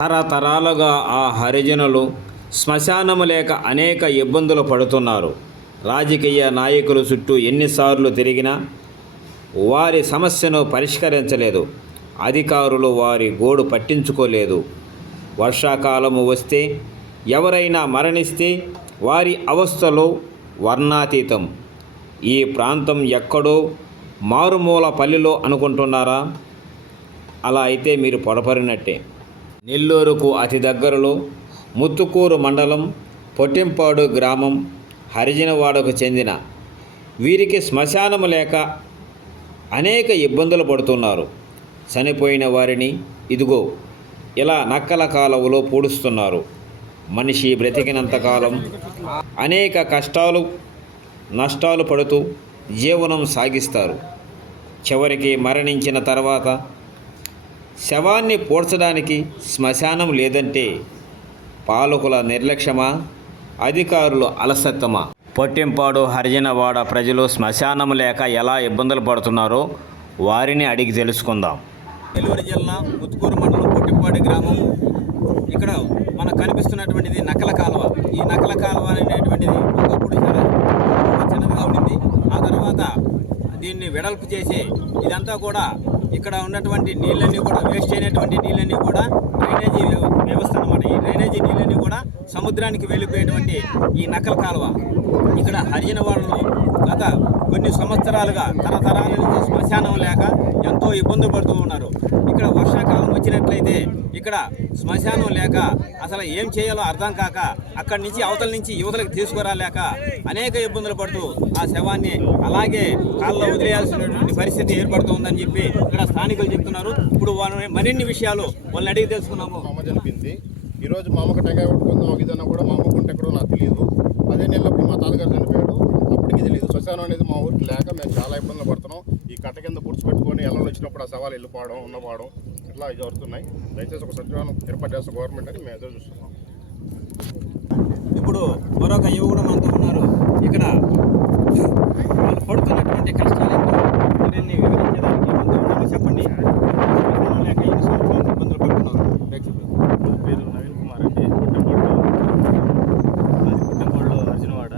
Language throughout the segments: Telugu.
తరతరాలుగా ఆ హరిజనులు శ్మశానము లేక అనేక ఇబ్బందులు పడుతున్నారు. రాజకీయ నాయకులు చుట్టూ ఎన్నిసార్లు తిరిగినా వారి సమస్యను పరిష్కరించలేదు. అధికారులు వారి గోడు పట్టించుకోలేదు. వర్షాకాలము వస్తే ఎవరైనా మరణిస్తే వారి అవస్థలో వర్ణాతీతం. ఈ ప్రాంతం ఎక్కడో మారుమూల పల్లెలో అనుకుంటున్నారా? అలా అయితే మీరు పొరపడినట్టే నెల్లూరుకు అతి దగ్గరలో ముత్తుకూరు మండలం పొట్టింపాడు గ్రామం హరిజనవాడకు చెందిన. వీరికి శ్మశానము లేక అనేక ఇబ్బందులు పడుతున్నారు. చనిపోయిన వారిని ఇదిగో ఇలా నక్కల కాలువలో పూడుస్తున్నారు. మనిషి బ్రతికినంతకాలం అనేక కష్టాలు నష్టాలు పడుతూ జీవనం సాగిస్తారు. చివరికి మరణించిన తర్వాత శవాన్ని పూడ్చడానికి శ్మశానం లేదంటే పాలకుల నిర్లక్ష్యమా? అధికారులు అలసత్వమా పొట్టింపాడు హరిజనవాడ ప్రజలు శ్మశానం లేక ఎలా ఇబ్బందులు పడుతున్నారో వారిని అడిగి తెలుసుకుందాం. నెల్లూరు జిల్లా ముత్తుకూరు మండలం పొట్టింపాడు గ్రామం. ఇక్కడ మనకు కనిపిస్తున్నటువంటిది నకల కాలువ. ఈ నకల కాలువ అనేటువంటిది ఒకప్పుడు చాలా చిన్నదిగా ఉండింది. ఆ తర్వాత దీన్ని వెడల్పు చేసి ఇదంతా కూడా ఇక్కడ ఉన్నటువంటి నీళ్ళన్నీ కూడా వేస్ట్ అయినటువంటి నీళ్ళన్నీ కూడా డ్రైనేజీ వ్యవస్థ అనమాట ఈ డ్రైనేజీ నీళ్ళన్నీ కూడా సముద్రానికి వెళ్ళిపోయేటువంటి ఈ నకల కాలువ. ఇక్కడ హరిజనవాడలో గత కొన్ని సంవత్సరాలుగా తరతరాల నుంచి శ్మశానం లేక ఎంతో ఇబ్బంది పడుతూ ఉన్నారు. ఇక్కడ వర్షాకాలం వచ్చినట్లయితే ఇక్కడ శ్మశానం లేక అసలు ఏం చేయాలో అర్థం కాక అక్కడి నుంచి అవతల నుంచి యువతలకు తీసుకురాలేక అనేక ఇబ్బందులు పడుతూ ఆ శవాన్ని అలాగే కాళ్ళలో వదిలేయాల్సినటువంటి పరిస్థితి ఏర్పడుతుందని చెప్పి ఇక్కడ స్థానికులు చెప్తున్నారు. ఇప్పుడు వాళ్ళని మరిన్ని విషయాలు వాళ్ళని అడిగి తెలుసుకున్నాము మా అమ్మ ఈరోజు మా అమ్మకి టెంకాయ కొట్టుకుందాం ఒక ఇదన్నా కూడా మా అమ్మకు ఉంటే ఎక్కడో నాకు తెలియదు. అదే నెలప్పుడు మా తాతగారు చనిపోయాడు. అప్పటికి తెలియదు శ్మశానం అనేది మా ఊరికి లేక మేము చాలా ఇబ్బందులు పడుతున్నాం. ఈ కట్ట కింద పుడుచు పెట్టుకొని ఎల్లలో వచ్చినప్పుడు ఆ సవాలు వెళ్ళిపోవడం ఉన్నపోవడం ఇట్లా జరుగుతున్నాయి. దయచేసి ఒక సచివాలయం ఏర్పాటు చేస్తే గవర్నమెంట్ అని మేము ఎదురు చూస్తున్నాం. ఇప్పుడు మరొక యువకుడు మనతో ఉన్నారు. ఇక్కడ వాళ్ళు పడుతున్నటువంటి కష్టాలు ఏంటో వివరించడానికి. చెప్పండి లేక ఎన్ని సంవత్సరాలు ఇబ్బందులు పడుతున్నారు ప్రేక్షకులు నా పేరు నవీన్ కుమార్ అండి పుట్టంపాడులో అది పుట్టంపాడులో అర్జునవాడ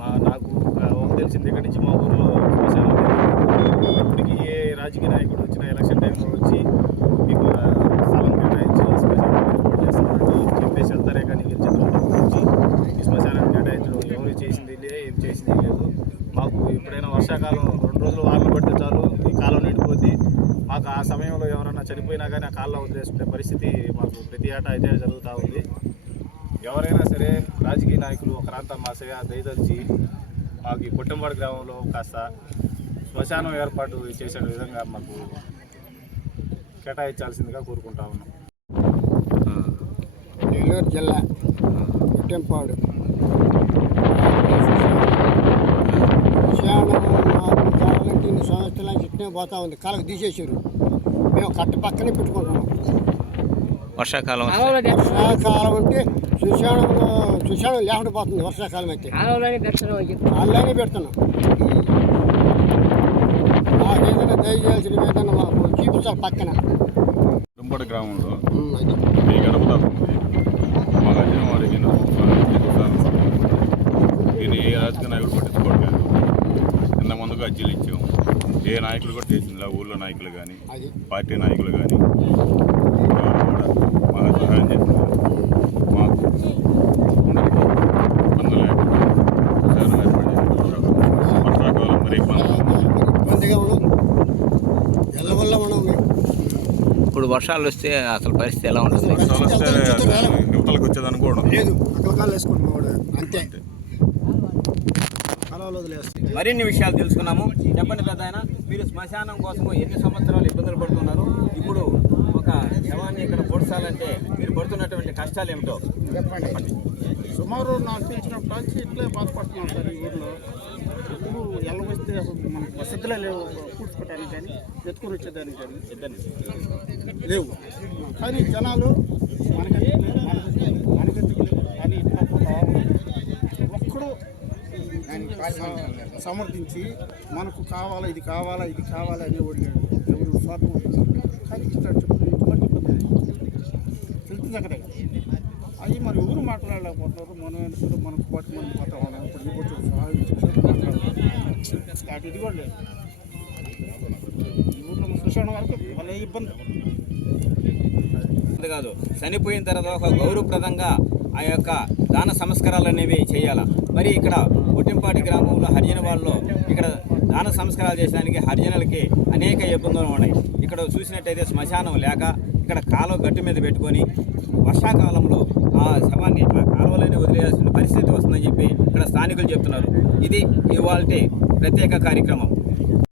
మా నాకు ఒక తెలిసింది ఇక్కడి నుంచి మా ఊర్లో శ్మశానం లేదు. ఇప్పటికీ ఏ రాజకీయ నాయకుడు వచ్చిన ఎలక్షన్ టైంలో వచ్చి మీకు ఆ స్థలం కేటాయించి శ్మశానం ఏర్పాటు చేస్తామని చెప్పేసి వెళ్తారే కానీ గెలిచిన తర్వాత వచ్చి ఈ శ్మశానాన్ని కేటాయించడం ఎవరు చేసింది లే ఏం చేసింది లేదు మాకు ఎప్పుడైనా వర్షాకాలం రెండు రోజులు వానలు పడితే చాలు ఈ కాలం నిండిపోద్ది. మాకు ఆ సమయంలో ఎవరైనా చనిపోయినా కానీ ఆ కాలంలో వదిలేసుకునే పరిస్థితి మాకు ప్రతి ఏటా అయితే జరుగుతూ ఉంది. ఎవరైనా సరే రాజకీయ నాయకులు ఒక ప్రాంతం మా సే దయదలిచి మాకు ఈ పుట్టంపాడు గ్రామంలో కాస్త శ్మశానం ఏర్పాటు చేసే విధంగా మాకు కేటాయించాల్సిందిగా కోరుకుంటా ఉన్నాం. నెల్లూరు జిల్లా పుట్టెంపాడు విషయాలు మాకు కావాలంటే ఇన్ని ఇట్నే పోతా ఉంది? కాలకు తీసేసారు మేము కట్ట పక్కనే పెట్టుకుంటున్నాం. వర్షాకాలం వర్షాకాలం అంటే సుశానం సుశానం లేకుండా పోతుంది వర్షాకాలం అయితే. అలానే పెడుతున్నాం. మాకు ఏదైనా దయచేయాల్సిన ఏదైనా మాకు చూపించాలి పక్కన. దుంపటి గ్రామంలో. ఈ గడప మా గడిచిన వారికి దీన్ని ఏ రాజకీయ నాయకుడు పట్టించుకోవట్లేదు. ముందుగా అర్జీలు ఇచ్చాం ఏ నాయకులు కూడా చేసింది ఊళ్ళో నాయకులు కానీ పార్టీ నాయకులు కానీ కూడా మాకు సహాయం చేస్తున్నారు మాకు లేకుండా. వర్షాకాలం మరి ఇప్పుడు వర్షాలు వస్తే అసలు పరిస్థితి ఎలా ఉంటుంది వర్షాలు వస్తే యువతలకు వచ్చేది అనుకోవడం లేదు. అంతే మరిన్ని విషయాలు తెలుసుకున్నాము. చెప్పండి పెద్ద ఆయన మీరు శ్మశానం కోసము ఎన్ని సంవత్సరాలు ఇబ్బందులు పడుతున్నారు? ఇప్పుడు ఒక శవాన్ని ఇక్కడ పొడసాలంటే మీరు పడుతున్నటువంటి కష్టాలు ఏమిటో? చెప్పండి. సుమారు నాకు తెలిసినప్పటి నుంచి ఇట్లే బాధపడుతున్నాం సార్ ఈ ఊర్లో. ఎప్పుడు వస్తే మనకు వసతులే లేవు కూర్చుకోవడానికి కానీ ఎత్తుకొని వచ్చేదానికి కానీ. లేవు. కానీ జనాలు మనకంటే మనకంటే మనకంటే కానీ ఇట్లా పోతా ఉన్నారు. ఒక్కడు స- సమర్థించి మనకు కావాలా ఇది కావాలా ఇది కావాలా అని ఓడిగాడు ఎవరు స్వార్థం కానీ ఇట్లా చెప్పు అక్కడ. అవి మరి ఎవరు మాట్లాడలేకపోతున్నారు? మనం ఎందుకు మనకు పాటు మనం పోతా ఇప్పుడు ఈ మాట్లాడాలి ఇది కూడా లేదు. ఊర్లో శ్మశానం వరకు ఇబ్బంది. అది కాదు చనిపోయిన తర్వాత ఒక గౌరవప్రదంగా ఆ యొక్క దాన సంస్కారాలు అనేవి చేయాలి? మరి ఇక్కడ పుట్టింపాటి గ్రామంలో హరిజన వాళ్ళలో ఇక్కడ దాన సంస్కారాలు చేసడానికి హరిజనులకి అనేక ఇబ్బందులు ఉన్నాయి. ఇక్కడ చూసినట్టయితే శ్మశానం లేక ఇక్కడ కాలువ గట్టు మీద పెట్టుకొని వర్షాకాలంలో ఆ శవాన్ని ఆ కాలువలోనే వదిలేయాల్సిన పరిస్థితి వస్తుందని చెప్పి ఇక్కడ స్థానికులు చెప్తున్నారు. ఇది ఇవాళ ప్రత్యేక కార్యక్రమం.